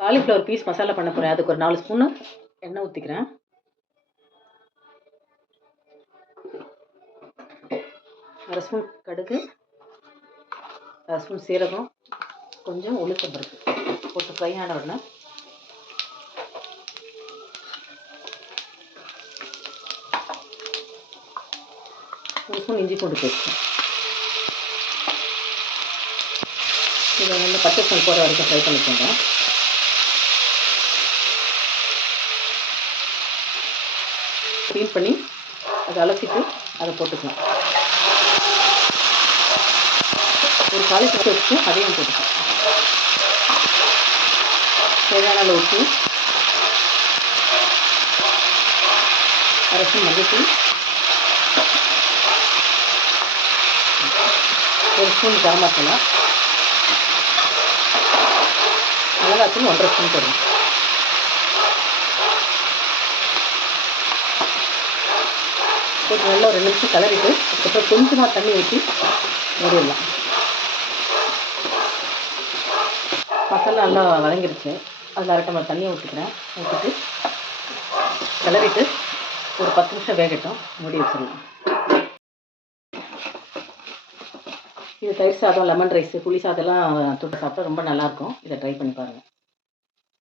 Cauliflower piece masala பண்ண போகிறேன். அதுக்கு ஒரு 4 ஸ்பூனு எண்ணெய் ஊற்றிக்கிறேன். அரை ஸ்பூன் கடுகு, அரை ஸ்பூன் சீரகம், கொஞ்சம் உளுத்தம் பருப்பு போட்டு ஃப்ரை ஆன உடனே ஒரு ஸ்பூன் இஞ்சி பூண்டு பேஸ்ட். இதை வந்து பச்சை ஸ்மெல் போகிற வரைக்கும் ஃப்ரை பண்ணிக்கோங்க. க்ளீன் பண்ணி அதை அலசிட்டு அதை போட்டுக்கலாம். ஒரு காலிஃப்ளவர் வச்சு அதையும் போட்டுக்கலாம். தேவையான அளவு உப்பு, அரை ஸ்பூன் மஞ்சள், ஒரு ஸ்பூன் கரம் மசாலா, மிளகாத்தூள் 1.5 ஸ்பூன் போடுங்க. போட்டு நல்லா ஒரு 2 நிமிஷம் கிளறிட்டு அதுக்கப்புறம் கொஞ்சமாக தண்ணி ஊற்றி மூடிடலாம். மசாலா நல்லா வதங்கிருச்சு. அதில் அரை டம்ளர் தண்ணியை ஊற்றிக்கிறேன். ஊற்றிட்டு கிளறிட்டு ஒரு 10 நிமிஷம் வேகட்டும், மூடி வச்சிடலாம். இது தயிர் சாதம், லெமன் ரைஸு, புளி சாதம்லாம் தொட்டு சாப்பிட்டா ரொம்ப நல்லாயிருக்கும். இதை ட்ரை பண்ணி பாருங்கள்.